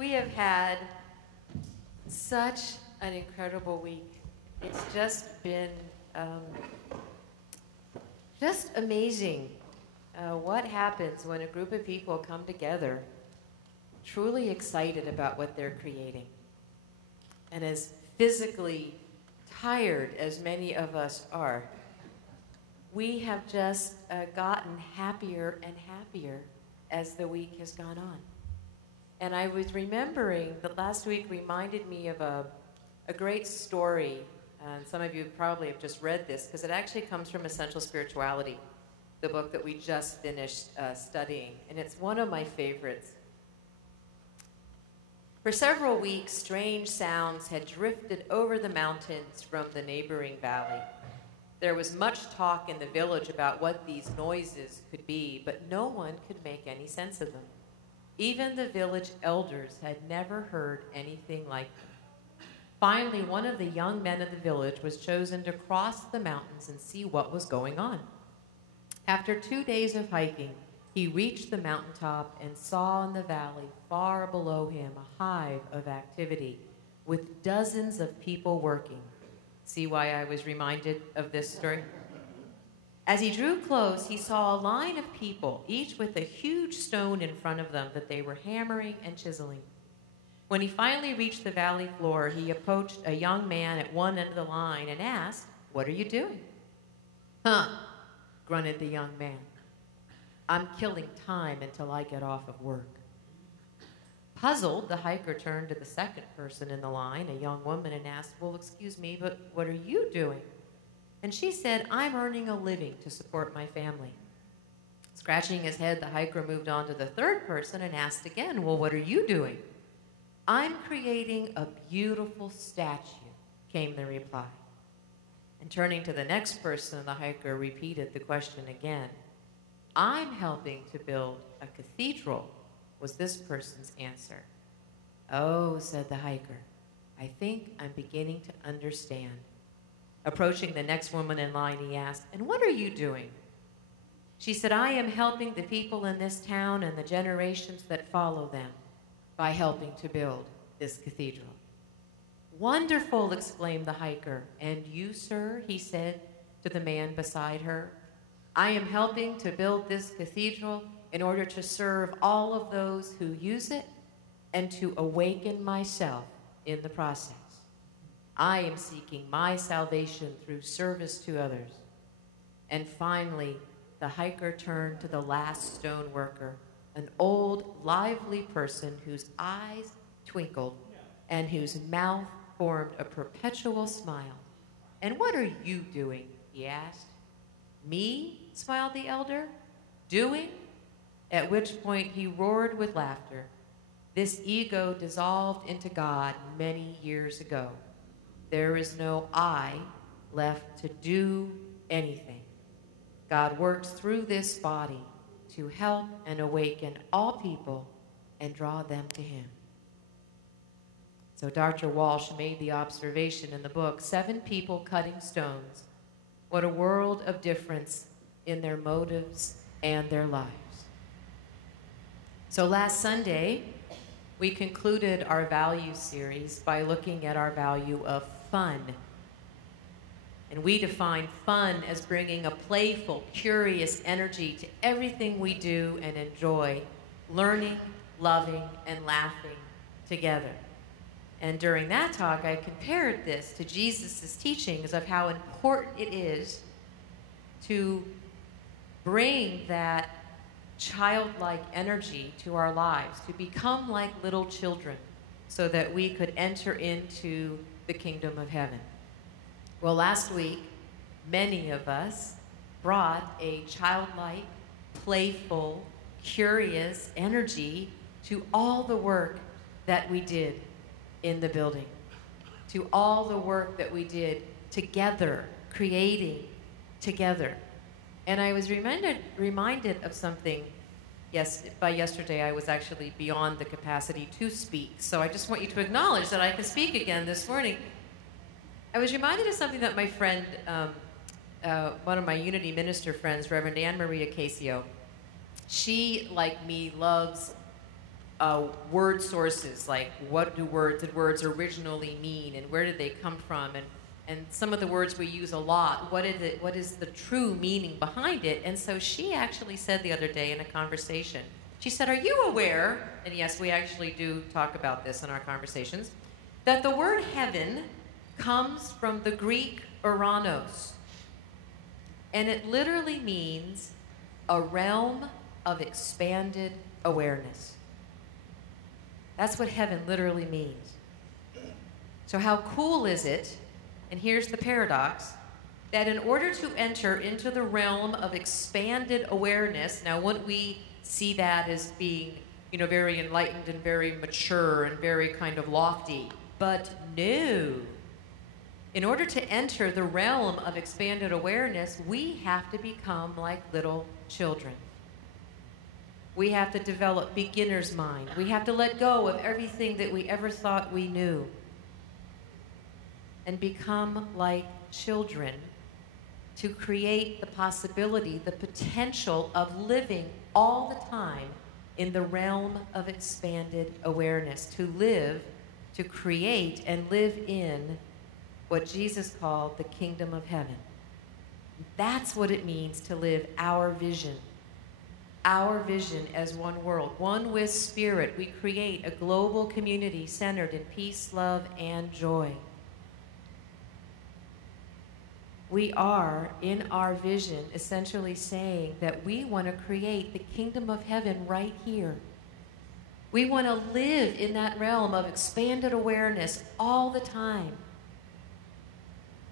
We have had such an incredible week. It's just been just amazing what happens when a group of people come together truly excited about what they're creating. And as physically tired as many of us are, we have just gotten happier and happier as the week has gone on. And I was remembering that last week reminded me of a great story. And some of you probably have just read this because it actually comes from Essential Spirituality, the book that we just finished studying. And it's one of my favorites. For several weeks, strange sounds had drifted over the mountains from the neighboring valley. There was much talk in the village about what these noises could be, but no one could make any sense of them. Even the village elders had never heard anything like them. Finally, one of the young men of the village was chosen to cross the mountains and see what was going on. After 2 days of hiking, he reached the mountaintop and saw in the valley far below him a hive of activity with dozens of people working. See why I was reminded of this story? As he drew close, he saw a line of people, each with a huge stone in front of them that they were hammering and chiseling. When he finally reached the valley floor, he approached a young man at one end of the line and asked, "What are you doing?" "Huh," grunted the young man. "I'm killing time until I get off of work." Puzzled, the hiker turned to the second person in the line, a young woman, and asked, "Well, excuse me, but what are you doing?" And she said, "I'm earning a living to support my family." Scratching his head, the hiker moved on to the third person and asked again, "Well, what are you doing?" "I'm creating a beautiful statue," came the reply. And turning to the next person, the hiker repeated the question again. "I'm helping to build a cathedral," was this person's answer. "Oh," said the hiker, "I think I'm beginning to understand." Approaching the next woman in line, he asked, "And what are you doing?" She said, "I am helping the people in this town and the generations that follow them by helping to build this cathedral." "Wonderful," exclaimed the hiker. "And you, sir?" he said to the man beside her. "I am helping to build this cathedral in order to serve all of those who use it and to awaken myself in the process. I am seeking my salvation through service to others." And finally, the hiker turned to the last stone worker, an old, lively person whose eyes twinkled and whose mouth formed a perpetual smile. "And what are you doing?" he asked. "Me?" smiled the elder. "Doing?" At which point he roared with laughter. "This ego dissolved into God many years ago. There is no I left to do anything. God works through this body to help and awaken all people and draw them to him." So Dr. Walsh made the observation in the book, 7 people cutting stones. What a world of difference in their motives and their lives. So last Sunday, we concluded our value series by looking at our value of fun. And we define fun as bringing a playful, curious energy to everything we do and enjoy, learning, loving, and laughing together. And during that talk, I compared this to Jesus' teachings of how important it is to bring that childlike energy to our lives, to become like little children so that we could enter into the kingdom of heaven. Well, last week, many of us brought a childlike, playful, curious energy to all the work that we did in the building, to all the work that we did together, creating together. And I was reminded of something. Yes, by yesterday I was actually beyond the capacity to speak. So I just want you to acknowledge that I can speak again this morning. I was reminded of something that my friend, one of my Unity minister friends, Reverend Anne Maria Casio, she, like me, loves word sources, like what did words originally mean, and where did they come from, and some of the words we use a lot, what is the true meaning behind it? And so she actually said the other day in a conversation, she said, are you aware, and yes, we actually do talk about this in our conversations, that the word heaven comes from the Greek Uranos, and it literally means a realm of expanded awareness. That's what heaven literally means. So how cool is it, and here's the paradox, that in order to enter into the realm of expanded awareness, now wouldn't we see that as being, very enlightened and very mature and very kind of lofty? But no. In order to enter the realm of expanded awareness, we have to become like little children. We have to develop beginner's mind. We have to let go of everything that we ever thought we knew and become like children to create the possibility, the potential of living all the time in the realm of expanded awareness, to live, to create and live in what Jesus called the kingdom of heaven. That's what it means to live our vision. Our vision as one world, one with spirit. We create a global community centered in peace, love, and joy. We are, in our vision, essentially saying that we want to create the kingdom of heaven right here. We want to live in that realm of expanded awareness all the time.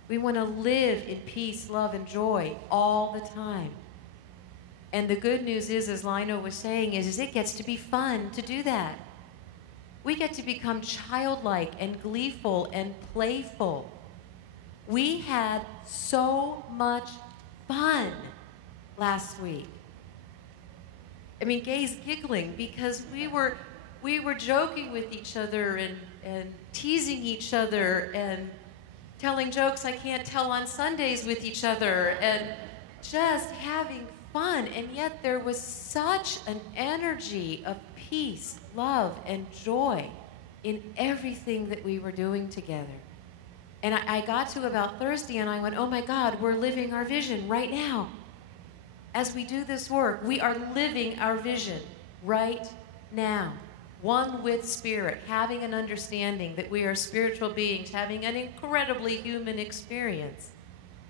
We want to live in peace, love, and joy all the time. And the good news is, as Lino was saying, is it gets to be fun to do that. We get to become childlike and gleeful and playful. We had so much fun last week. I mean, Gay's giggling because we were joking with each other and teasing each other and telling jokes I can't tell on Sundays with each other and just having fun. And yet there was such an energy of peace, love, and joy in everything that we were doing together. And I got to about Thursday and I went, oh my God, we're living our vision right now. As we do this work, we are living our vision right now. One with spirit, having an understanding that we are spiritual beings, having an incredibly human experience.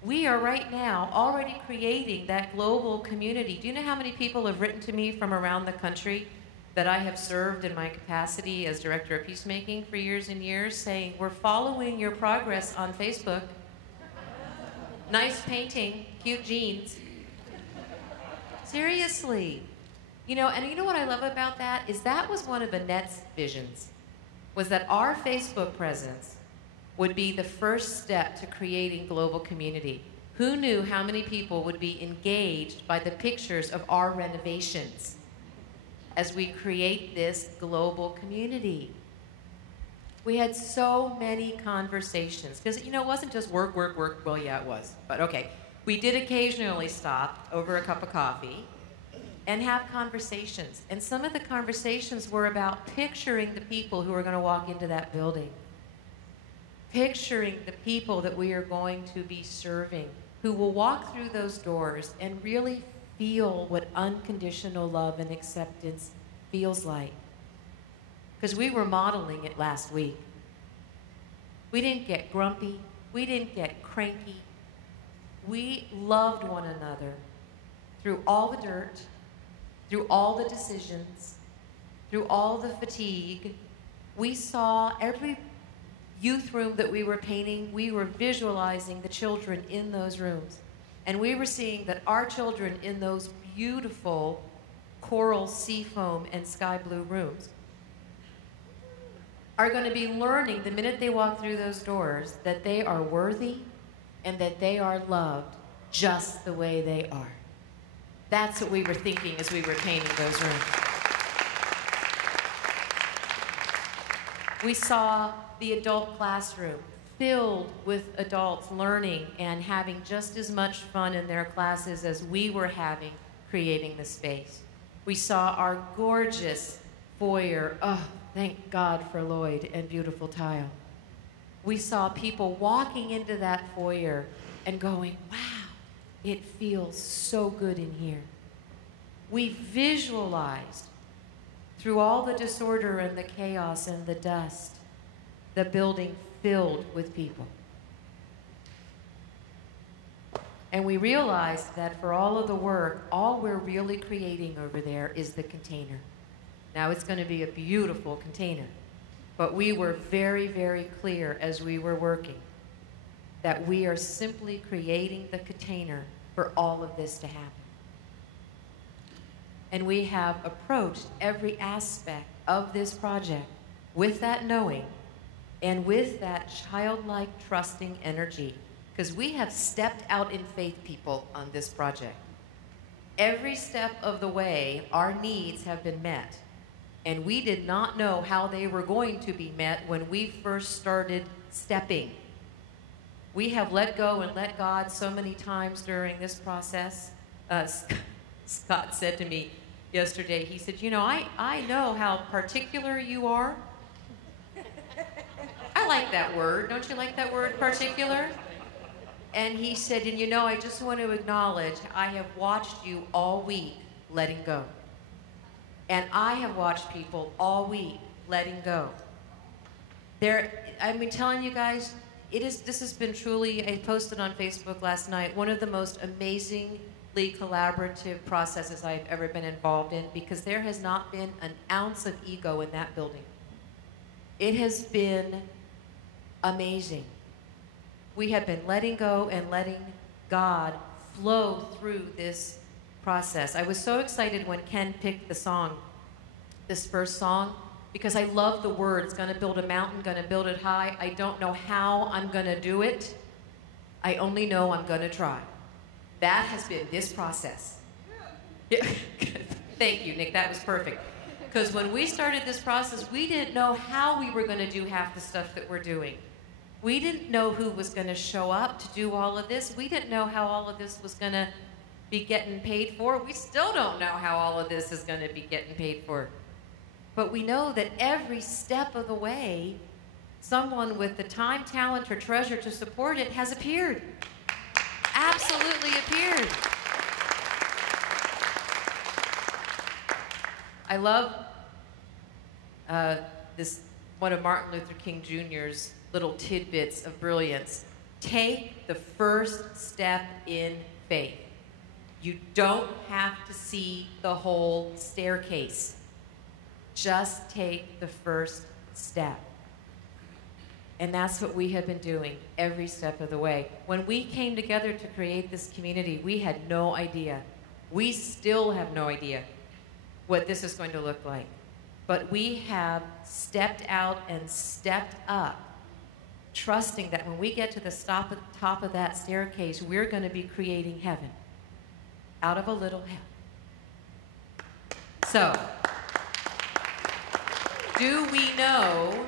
We are right now already creating that global community. Do you know how many people have written to me from around the country that I have served in my capacity as Director of Peacemaking for years and years, saying, we're following your progress on Facebook. Nice painting, cute jeans. Seriously. And you know what I love about that is that was one of Annette's visions, was that our Facebook presence would be the first step to creating global community. Who knew how many people would be engaged by the pictures of our renovations as we create this global community? We had so many conversations, because it wasn't just work. Well, yeah, it was, but okay. We did occasionally stop over a cup of coffee and have conversations. And some of the conversations were about picturing the people who are going to walk into that building, picturing the people that we are going to be serving, who will walk through those doors and really feel what unconditional love and acceptance feels like. Because we were modeling it last week. We didn't get grumpy. We didn't get cranky. We loved one another through all the dirt, through all the decisions, through all the fatigue. We saw every youth room that we were painting, we were visualizing the children in those rooms. And we were seeing that our children in those beautiful coral seafoam and sky blue rooms are going to be learning the minute they walk through those doors that they are worthy and that they are loved just the way they are. That's what we were thinking as we were painting those rooms. We saw the adult classroom filled with adults learning and having just as much fun in their classes as we were having creating the space. We saw our gorgeous foyer. Oh, thank God for Lloyd and beautiful tile. We saw people walking into that foyer and going, wow, it feels so good in here. We visualized through all the disorder and the chaos and the dust, the building filled with people. And we realized that for all of the work, all we're really creating over there is the container. Now it's going to be a beautiful container, but we were very, very clear as we were working that we are simply creating the container for all of this to happen. And we have approached every aspect of this project with that knowing and with that childlike trusting energy, because we have stepped out in faith, people, on this project. Every step of the way, our needs have been met. And we did not know how they were going to be met when we first started stepping. We have let go and let God so many times during this process. Scott said to me yesterday, he said, you know, I know how particular you are. I like that word. Don't you like that word, particular? And he said, and you know, I just want to acknowledge I have watched you all week letting go. And I have watched people all week letting go. I've been telling you guys, this has been truly, I posted on Facebook last night, one of the most amazingly collaborative processes I've ever been involved in, because there has not been an ounce of ego in that building. It has been amazing. We have been letting go and letting God flow through this process. I was so excited when Ken picked the song, this first song, because I love the words, gonna build a mountain, gonna build it high. I don't know how I'm gonna do it. I only know I'm gonna try. That has been this process. Yeah. Thank you, Nick, that was perfect. Because when we started this process, we didn't know how we were gonna do half the stuff that we're doing. We didn't know who was gonna show up to do all of this. We didn't know how all of this was gonna be getting paid for. We still don't know how all of this is gonna be getting paid for. But we know that every step of the way, someone with the time, talent, or treasure to support it has appeared. Absolutely appeared. I love this, one of Martin Luther King Jr.'s little tidbits of brilliance. Take the first step in faith. You don't have to see the whole staircase. Just take the first step. And that's what we have been doing every step of the way. When we came together to create this community, we had no idea. We still have no idea what this is going to look like. But we have stepped out and stepped up, trusting that when we get to the top of that staircase, we're going to be creating heaven out of a little hell. So, do we know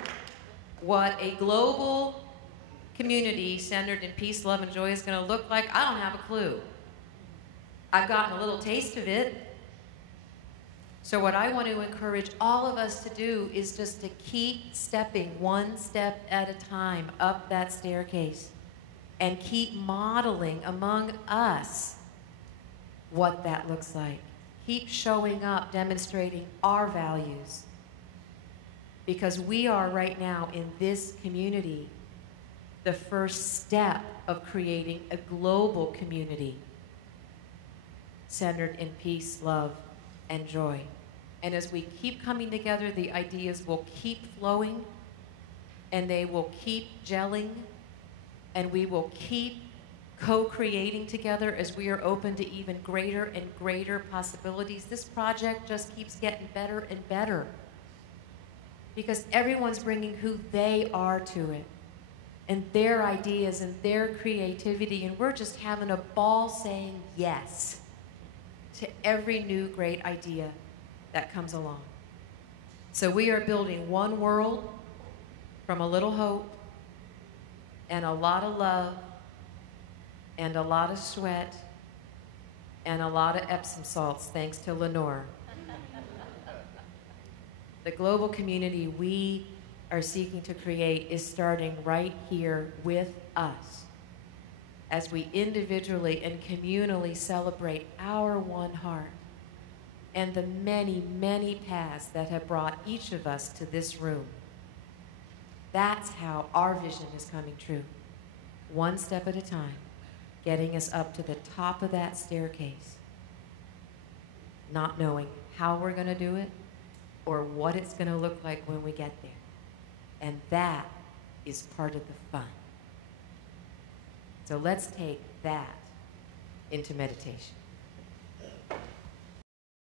what a global community centered in peace, love, and joy is going to look like? I don't have a clue. I've gotten a little taste of it. So what I want to encourage all of us to do is just to keep stepping one step at a time up that staircase and keep modeling among us what that looks like. Keep showing up, demonstrating our values. Because we are right now in this community the first step of creating a global community centered in peace, love, and joy. And as we keep coming together, the ideas will keep flowing, and they will keep gelling, and we will keep co-creating together as we are open to even greater and greater possibilities. This project just keeps getting better and better, because everyone's bringing who they are to it, and their ideas and their creativity, and we're just having a ball saying yes to every new great idea that comes along. So we are building one world from a little hope and a lot of love and a lot of sweat and a lot of Epsom salts, thanks to Lenore. The global community we are seeking to create is starting right here with us as we individually and communally celebrate our one heart and the many, many paths that have brought each of us to this room. That's how our vision is coming true, one step at a time, getting us up to the top of that staircase, not knowing how we're going to do it or what it's going to look like when we get there. And that is part of the fun. So let's take that into meditation.